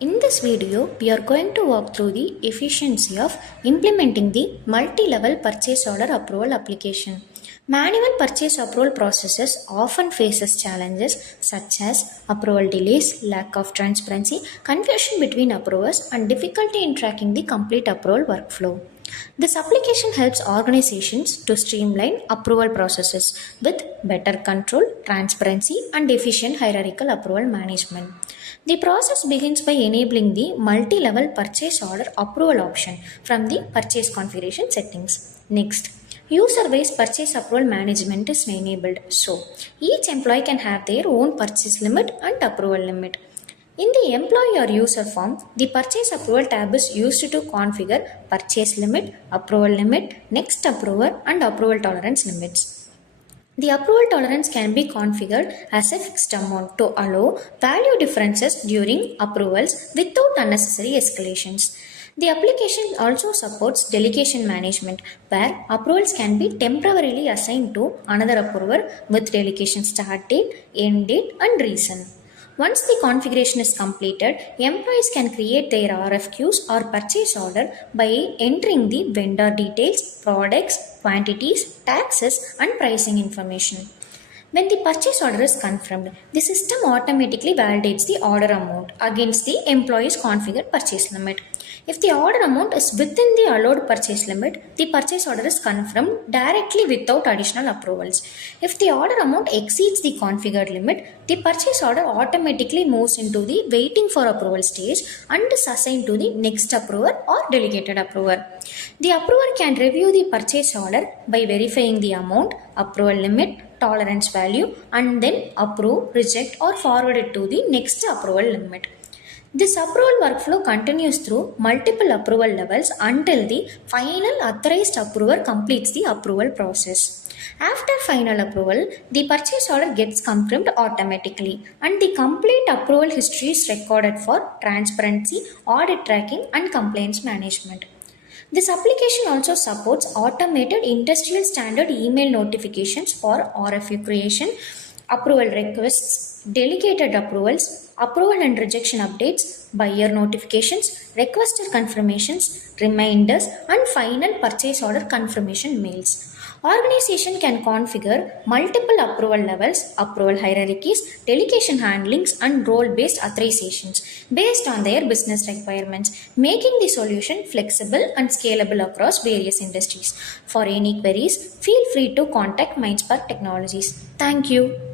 In this video, we are going to walk through the efficiency of implementing the multi-level purchase order approval application. Manual purchase approval processes often faces challenges such as approval delays, lack of transparency, confusion between approvers, and difficulty in tracking the complete approval workflow. This application helps organizations to streamline approval processes with better control, transparency, and efficient hierarchical approval management. The process begins by enabling the multi-level purchase order approval option from the purchase configuration settings. Next, user-based purchase approval management is enabled. So, each employee can have their own purchase limit and approval limit. In the employee or user form, the purchase approval tab is used to configure purchase limit, approval limit, next approver, and approval tolerance limits. The approval tolerance can be configured as a fixed amount to allow value differences during approvals without unnecessary escalations. The application also supports delegation management, where approvals can be temporarily assigned to another approver with delegation start date, end date, and reason. Once the configuration is completed, employees can create their RFQs or purchase order by entering the vendor details, products, quantities, taxes, and pricing information. When the purchase order is confirmed, the system automatically validates the order amount against the employee's configured purchase limit. If the order amount is within the allowed purchase limit, the purchase order is confirmed directly without additional approvals. If the order amount exceeds the configured limit, the purchase order automatically moves into the waiting for approval stage and is assigned to the next approver or delegated approver. The approver can review the purchase order by verifying the amount, approval limit, tolerance value, and then approve, reject, or forward it to the next approval limit. This approval workflow continues through multiple approval levels until the final authorized approver completes the approval process. After final approval, the purchase order gets confirmed automatically and the complete approval history is recorded for transparency, audit tracking, and compliance management. This application also supports automated industrial standard email notifications for RFQ creation, approval requests, delegated approvals, approval and rejection updates, buyer notifications, requester confirmations, reminders, and final purchase order confirmation mails. Organization can configure multiple approval levels, approval hierarchies, delegation handlings, and role-based authorizations based on their business requirements, making the solution flexible and scalable across various industries. For any queries, feel free to contact Mindspark Technologies. Thank you.